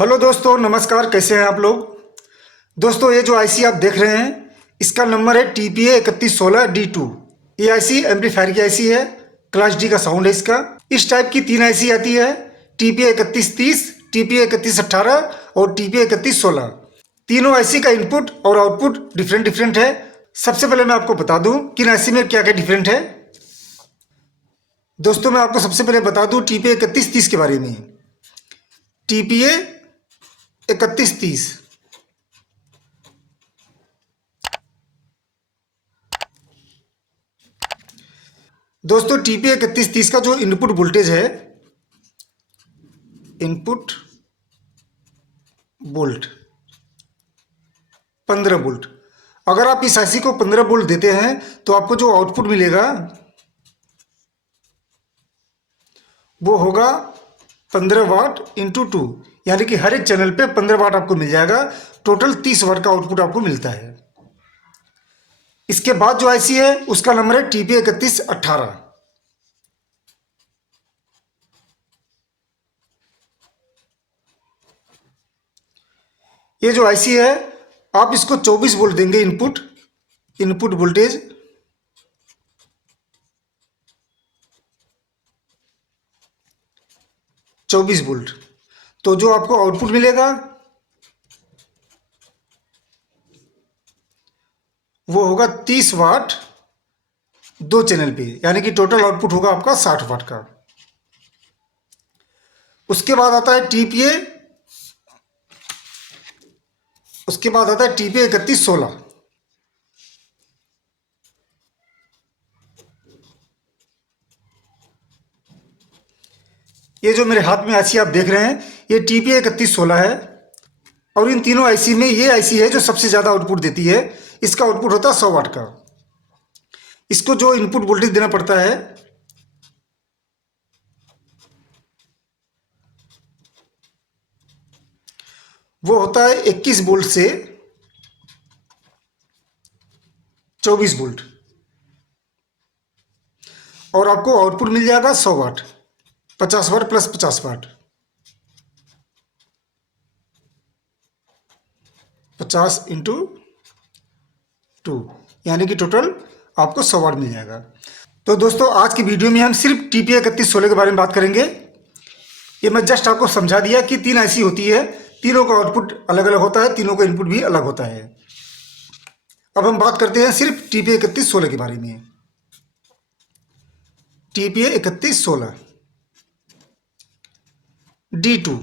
Hello दोस्तों, नमस्कार। कैसे हैं आप लोग। दोस्तों, ये जो आईसी आप देख रहे हैं इसका नंबर है TPA3116D2। ये आईसी एम्पलीफायर की आईसी है, क्लास डी का साउंड है इसका। इस टाइप की 3 आईसी आती है, TPA3130, TPA3118 और TPA3116। तीनों आईसी का इनपुट और आउटपुट डिफरेंट डिफरेंट है। सबसे पहले मैं आपको बता दूं कि इन आईसी में क्या क्या डिफरेंट है। दोस्तों, मैं आपको सबसे पहले बता दूं TPA3130 के बारे में। TPA3130 दोस्तों, TPA3130 का जो इनपुट वोल्टेज है, इनपुट वोल्ट 15 वोल्ट। अगर आप इस आईसी को 15 वोल्ट देते हैं तो आपको जो आउटपुट मिलेगा वो होगा 15 वाट इंटू 2, यानी कि हर एक चैनल पे 15 वाट आपको मिल जाएगा। टोटल 30 वाट का आउटपुट आपको मिलता है। इसके बाद जो आईसी है उसका नंबर है TPA3118। ये जो आईसी है आप इसको 24 वोल्ट देंगे इनपुट वोल्टेज। चौबीस वोल्ट। तो जो आपको आउटपुट मिलेगा वो होगा 30 वाट 2 चैनल पे, यानी कि टोटल आउटपुट होगा आपका 60 वाट का। उसके बाद आता है TPA 3116। ये जो मेरे हाथ में आईसी आप देख रहे हैं ये TPA 3116 है। और इन तीनों आईसी में ये आईसी है जो सबसे ज़्यादा आउटपुट देती है। इसका आउटपुट होता है 100 वाट का। इसको जो इनपुट वोल्टेज देना पड़ता है वो होता है 21 वोल्ट से 24 वोल्ट। और आपको आउटपुट मिल जाएगा 100 वाट, 50 वाट प्लस 50 वाट, 50 इंटू 2, यानी कि टोटल आपको 100 वाट मिल जाएगा। तो दोस्तों, आज की वीडियो में हम सिर्फ TPA 3116 के बारे में बात करेंगे। ये मैं जस्ट आपको समझा दिया कि 3 आईसी होती है, तीनों का आउटपुट अलग अलग होता है, तीनों का इनपुट भी अलग होता है। अब हम बात करते हैं सिर्फ TPA 3116 के बारे में। TPA 3116 D2।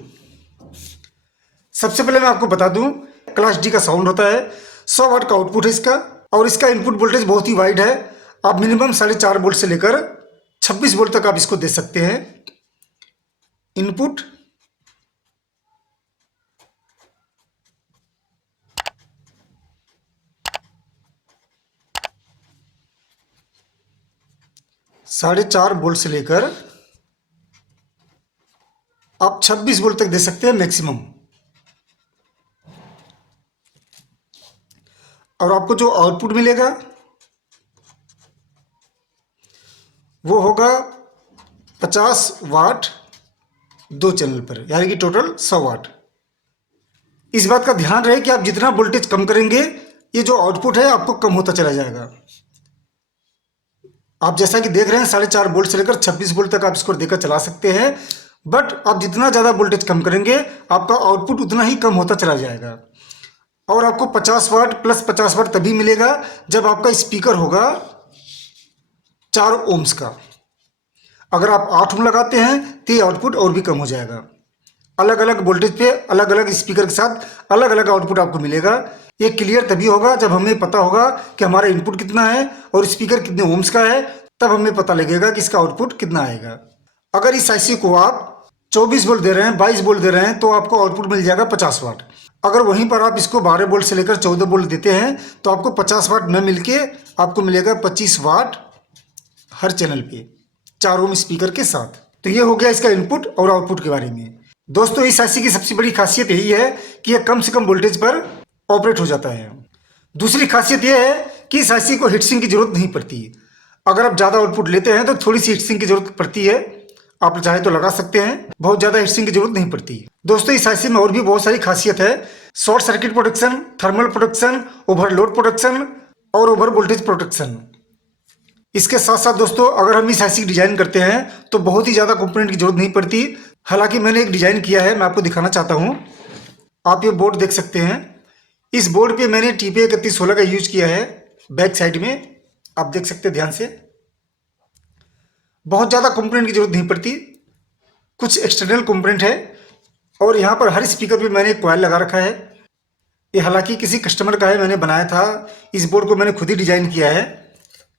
सबसे पहले मैं आपको बता दूं, क्लास डी का साउंड होता है, 100 वाट का आउटपुट है इसका। और इसका इनपुट वोल्टेज बहुत ही वाइड है। आप मिनिमम 4.5 वोल्ट से लेकर 26 वोल्ट तक आप इसको दे सकते हैं इनपुट। साढ़े चार वोल्ट से लेकर आप 26 वोल्ट तक दे सकते हैं मैक्सिमम। और आपको जो आउटपुट मिलेगा वो होगा 50 वाट 2 चैनल पर, यानी कि टोटल 100 वाट। इस बात का ध्यान रहे कि आप जितना वोल्टेज कम करेंगे ये जो आउटपुट है आपको कम होता चला जाएगा। आप जैसा कि देख रहे हैं 4.5 वोल्ट से लेकर 26 वोल्ट तक आप इसको देकर चला सकते हैं। बट आप जितना ज़्यादा वोल्टेज कम करेंगे आपका आउटपुट उतना ही कम होता चला जाएगा। और आपको 50 वाट प्लस 50 वाट तभी मिलेगा जब आपका स्पीकर होगा 4 ओम्स का। अगर आप 8 ओम लगाते हैं तो ये आउटपुट और भी कम हो जाएगा। अलग अलग वोल्टेज पे अलग अलग स्पीकर के साथ अलग अलग आउटपुट आपको मिलेगा। ये क्लियर तभी होगा जब हमें पता होगा कि हमारा इनपुट कितना है और स्पीकर कितने ओम्स का है, तब हमें पता लगेगा कि इसका आउटपुट कितना आएगा। अगर इस आईसी को आप 24 वोल्ट दे रहे हैं, 22 वोल्ट दे रहे हैं तो आपको आउटपुट मिल जाएगा 50 वाट। अगर वहीं पर आप इसको 12 वोल्ट से लेकर 14 वोल्ट देते हैं तो आपको 50 वाट न मिलके आपको मिलेगा 25 वाट हर चैनल पे 4 ओम स्पीकर के साथ। तो ये हो गया इसका इनपुट और आउटपुट के बारे में। दोस्तों, इस आईसी की सबसे बड़ी खासियत यही है कि यह कम से कम वोल्टेज पर ऑपरेट हो जाता है। दूसरी खासियत यह है कि इस आईसी को हीट सिंक की जरूरत नहीं पड़ती। अगर आप ज़्यादा आउटपुट लेते हैं तो थोड़ी सी हीट सिंक की जरूरत पड़ती है। आप चाहे तो लगा सकते हैं, बहुत ज़्यादा हीटिंग की जरूरत नहीं पड़ती। दोस्तों इस आईसी में और भी बहुत सारी खासियत है, short circuit protection, thermal protection, overload protection और ओवर वोल्टेज प्रोटेक्शन। इसके साथ साथ दोस्तों अगर हम इस आईसी की डिजाइन करते हैं तो बहुत ही ज़्यादा कंपोनेंट की जरूरत नहीं पड़ती। हालांकि मैंने एक डिजाइन किया है, मैं आपको दिखाना चाहता हूँ। आप ये बोर्ड देख सकते हैं, इस बोर्ड पे मैंने TPA3116 का यूज किया है बैक साइड में, आप देख सकते हैं ध्यान से। बहुत ज़्यादा कंपोनेंट की जरूरत नहीं पड़ती, कुछ एक्सटर्नल कंपोनेंट है। और यहाँ पर हर स्पीकर पे मैंने एक कॉइल लगा रखा है। ये हालांकि किसी कस्टमर का है, मैंने बनाया था। इस बोर्ड को मैंने खुद ही डिजाइन किया है।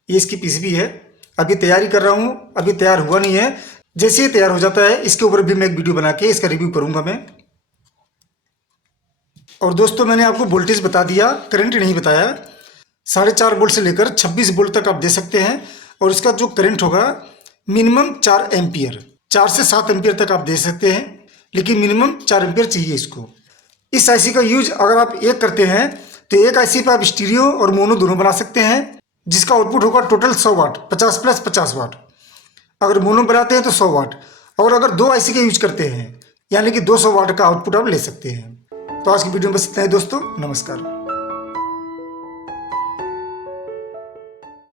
ये इसकी PCB है, अभी तैयारी कर रहा हूँ, अभी तैयार हुआ नहीं है। जैसे ही तैयार हो जाता है इसके ऊपर भी मैं एक वीडियो बना के इसका रिव्यू करूँगा मैं। और दोस्तों मैंने आपको वोल्टेज बता दिया, करंट नहीं बताया। 4.5 वोल्ट से लेकर 26 वोल्ट तक आप दे सकते हैं। और इसका जो करंट होगा मिनिमम 4 एम्पियर, 4 से 7 एम्पियर तक आप दे सकते हैं, लेकिन मिनिमम 4 एम्पियर चाहिए इसको। इस आईसी का यूज अगर आप एक करते हैं तो एक आईसी पे आप स्टीरियो और मोनो दोनों बना सकते हैं, जिसका आउटपुट होगा टोटल 100 वाट, 50 प्लस 50 वाट। अगर मोनो बनाते हैं तो 100 वाट, और अगर 2 आईसी का यूज करते हैं यानी कि 200 वाट का आउटपुट आप ले सकते हैं। तो आज की वीडियो में बस इतना ही दोस्तों, नमस्कार।